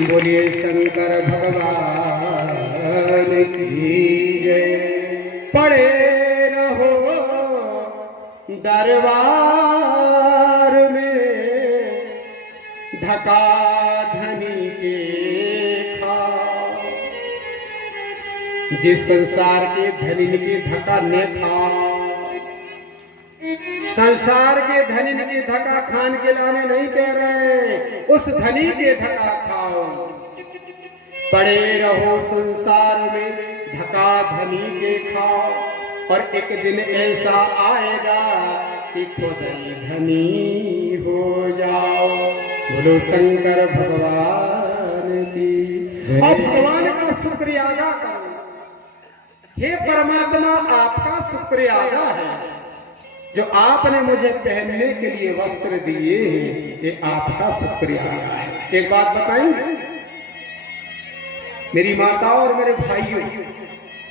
बोलिए शंकर भगवान की जय। पड़े रहो दरबार में धका धनी के खा। जिस संसार के धनी के धका ने खा, संसार के धनी के धका खान के लाने नहीं कह रहे, उस धनी के धका खाओ। पड़े रहो संसार में धका धनी के खाओ, और एक दिन ऐसा आएगा कि खुद ही धनी हो जाओ। बोलो शंकर भगवान की। और भगवान का शुक्रिया अदा करो। हे परमात्मा, आपका शुक्रिया अदा है जो आपने मुझे पहनने के लिए वस्त्र दिए हैं, ये आपका शुक्रिया है। एक बात बताएंगे मेरी माताओं और मेरे भाइयों,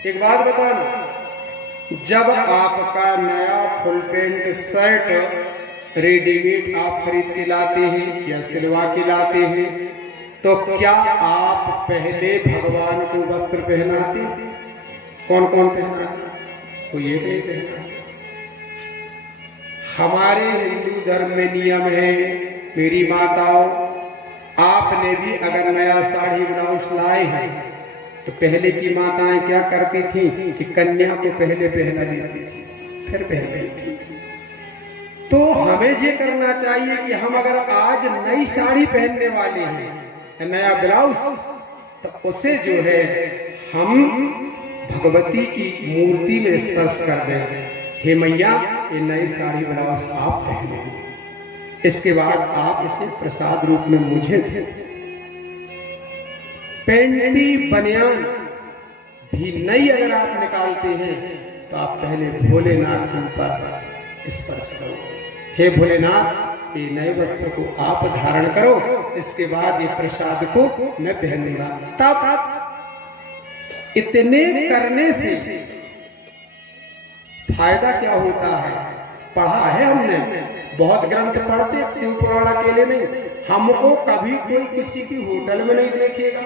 एक बात बताना, जब आपका नया फुल पैंट शर्ट रेडीमेड आप खरीद के लाते हैं या सिलवा के लाते हैं, तो क्या आप पहले भगवान को वस्त्र पहनाते? कौन कौन पहनाते? तो ये नहीं पहना। हमारे हिंदू धर्म में नियम है मेरी माताओं, आपने भी अगर नया साड़ी ब्लाउज लाए हैं तो पहले की माताएं क्या करती थी कि कन्या को पहले पहना देती थी, फिर पहनती थी। तो हमें ये करना चाहिए कि हम अगर आज नई साड़ी पहनने वाले हैं, नया ब्लाउज, तो उसे जो है हम भगवती की मूर्ति में स्पर्श कर दें। हे मैया, ये नई साड़ी ब्लाउज आप पहने, इसके बाद आप इसे प्रसाद रूप में मुझे दें। पेंटी बनियान भी नई अगर आप निकालते हैं तो आप पहले भोलेनाथ के ऊपर स्पर्श करो। हे भोलेनाथ, ये नए वस्त्र को आप धारण करो, इसके बाद ये प्रसाद को मैं पहनूंगा। तब इतने करने से फायदा क्या होता है? पढ़ा है हमने, बहुत ग्रंथ पढ़ते, शिव पुराण अकेले नहीं। हमको कभी कोई किसी की होटल में नहीं देखेगा,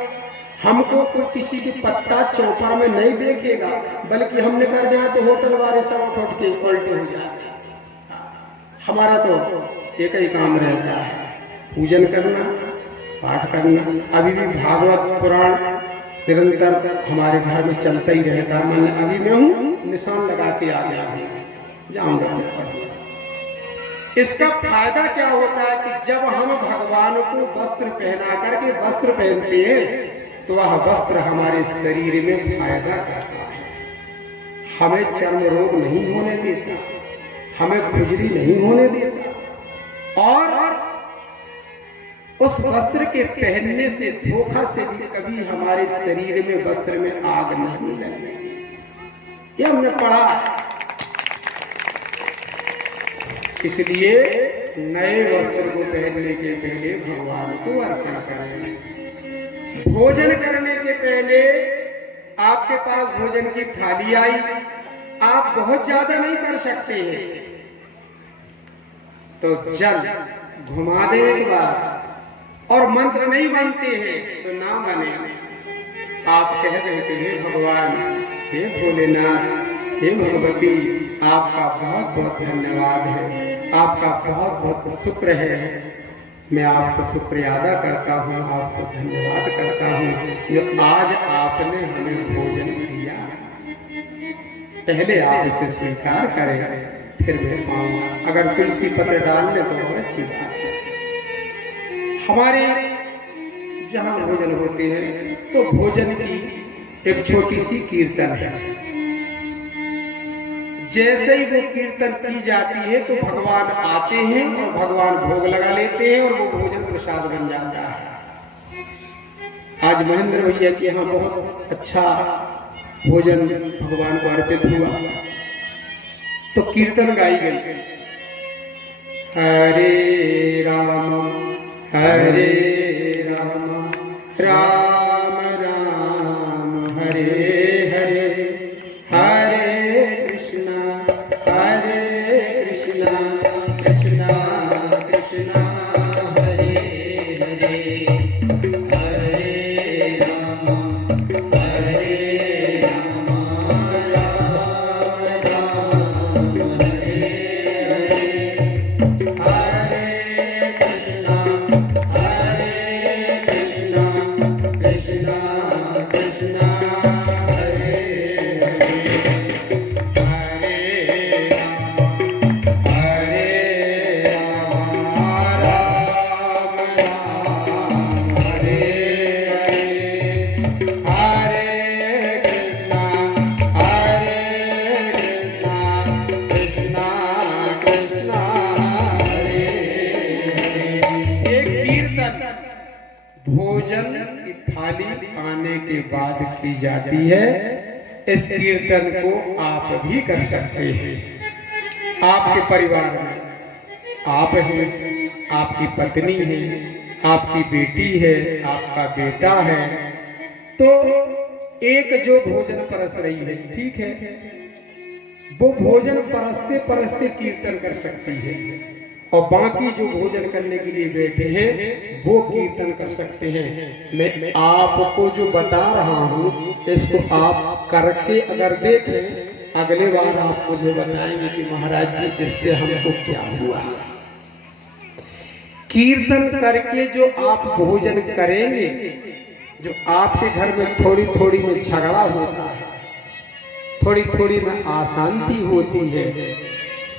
हमको कोई किसी की पत्ता चौपर में नहीं देखेगा, बल्कि हमने कर जाए तो होटल वाले सब उठ के उल्टे हो जाते। हमारा तो एक ही काम रहता है, पूजन करना, पाठ करना। अभी भी भागवत पुराण निरंतर हमारे घर में चलता ही रहता है। मैं अभी मैं हूँ, निशान लगा के आ गया हूँ, जाऊंगा। इसका फायदा क्या होता है कि जब हम भगवान को वस्त्र पहना करके वस्त्र पहनते हैं तो वह वस्त्र हमारे शरीर में फायदा करता है। हमें चर्म रोग नहीं होने देता, हमें खुजली नहीं होने देता, और उस वस्त्र के पहनने से धोखा से भी कभी हमारे शरीर में वस्त्र में आग नहीं लगती। ये हमने पढ़ा। इसलिए नए वस्त्र को पहनने के पहले भगवान को अर्पण करें। भोजन करने के पहले आपके पास भोजन की थाली आई, आप बहुत ज्यादा नहीं कर सकते हैं तो जल घुमा दे एक बार, और मंत्र नहीं बनते हैं तो ना बने। आप कह देते हैं भगवान, हे भोलेनाथ, हे भगवती, आपका बहुत बहुत धन्यवाद है, आपका बहुत बहुत शुक्र है। मैं आपको शुक्रिया अदा करता हूँ, आपको धन्यवाद करता हूँ जो आज आपने हमें भोजन दिया। पहले आप इसे स्वीकार करें, फिर मैं पाऊंगा। अगर तुलसी पत्र डाल ले तो और अच्छी बात है। हमारे जहाँ भोजन होते हैं तो भोजन की एक छोटी सी कीर्तन है। जैसे ही वो कीर्तन की जाती है तो भगवान आते हैं और भगवान भोग लगा लेते हैं और वो भोजन प्रसाद बन जाता है। आज महेंद्र भैया के यहाँ बहुत अच्छा भोजन भगवान को अर्पित हुआ तो कीर्तन गाई गई, हरे राम हरे राम राम राम हरे हरे, हरे कृष्णा कृष्णा कृष्णा कृष्णा हरे हरे, हरे भोजन की थाली आने के बाद की जाती है। इस कीर्तन को आप भी कर सकते हैं। आपके परिवार में आप हैं, आपकी पत्नी है, आपकी बेटी है, आपका बेटा है, तो एक जो भोजन परस रही है, ठीक है, वो भोजन परसते परसते कीर्तन कर सकती है, और बाकी जो भोजन करने के लिए बैठे हैं वो कीर्तन कर सकते हैं। मैं आपको जो बता रहा हूँ इसको आप करके अगर देखें, अगले बार आप मुझे बताएंगे कि महाराज जी इससे हमको क्या हुआ। कीर्तन करके जो आप भोजन करेंगे, जो आपके घर में थोड़ी थोड़ी में झगड़ा होता है, थोड़ी थोड़ी में अशांति होती है,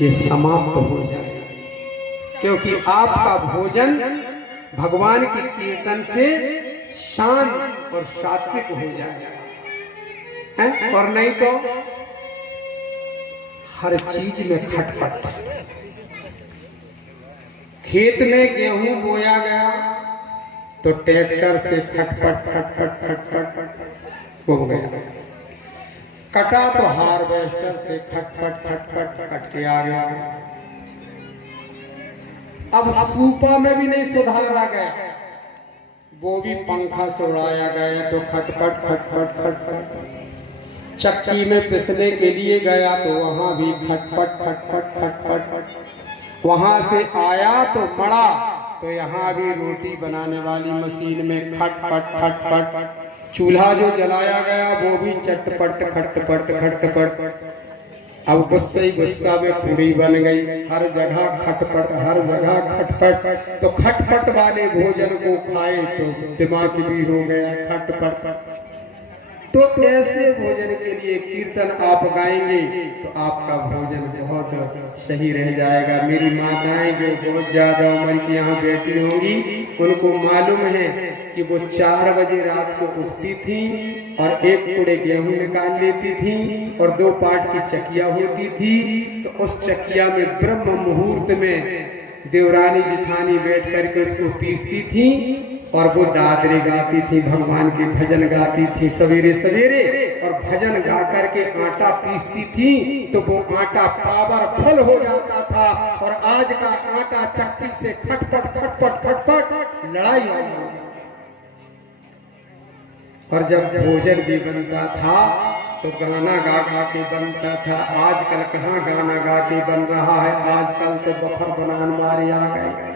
ये समाप्त हो जाए, क्योंकि आपका भोजन भगवान के कीर्तन से शांत और सात्विक हो जाएगा। और नहीं तो हर चीज में खटपट। खेत में गेहूं बोया गया तो ट्रैक्टर से खटपट खटपट खटपट हो गया, कटा तो हार्वेस्टर से खटपट खटपट कट के आ गया। अब सूपा में भी नहीं सुधार आ गया, वो भी पंखा से उड़ाया गया तो खटपट खटपट खटपट। चक्की में पिसने के लिए गया तो वहां भी खटपट खटपट खटपट। वहां से आया तो मड़ा तो यहाँ भी रोटी बनाने वाली मशीन में खटपट खटपट। चूल्हा जो जलाया गया वो भी चटपट खटपट खटपट। अब गुस्से ही गुस्सा में पूरी बन गई, हर जगह खटपट, हर जगह खटपट। तो खटपट वाले भोजन को खाए तो दिमाग भी हो गया खटपट। तो ऐसे भोजन के लिए कीर्तन आप गाएंगे तो आपका भोजन बहुत सही रह जाएगा। मेरी माताएं जो बहुत ज्यादा उम्र की यहाँ बैठी होंगी, उनको मालूम है कि वो 4 बजे रात को उठती थी और 1 कूड़े गेहूं निकाल लेती थी और 2 पाट की चकिया होती थी। तो उस चकिया में ब्रह्म मुहूर्त में देवरानी जिठानी बैठ करके उसको पीसती थी और वो दादरे गाती थी, भगवान के भजन गाती थी सवेरे सवेरे। और भजन गा करके आटा पीसती थी तो वो आटा पावरफुल हो जाता था। और आज का आटा चक्की से खटपट खटपट खटपट लड़ाई वाली। और जब भोजन भी बनता था तो गाना गा गा के बनता था। आजकल कहाँ गाना गा के बन रहा है, आजकल तो बफर बनान मारे आ गए।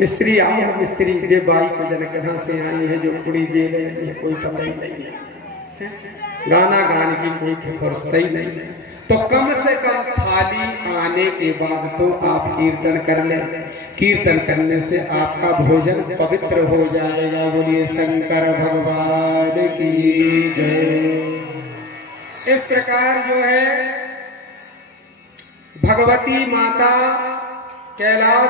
मिस्त्री आई है, मिस्त्री ये बाई को जन कहाँ से आई है जो कुड़ी दे रही है, कोई पता ही नहीं है। गाना गाने की कोई फुर्सत ही नहीं। तो कम से कम थाली आने के बाद तो आप कीर्तन कर लें। कीर्तन करने से आपका भोजन पवित्र हो जाएगा। बोलिए शंकर भगवान की जय। इस प्रकार जो है भगवती माता कैलाश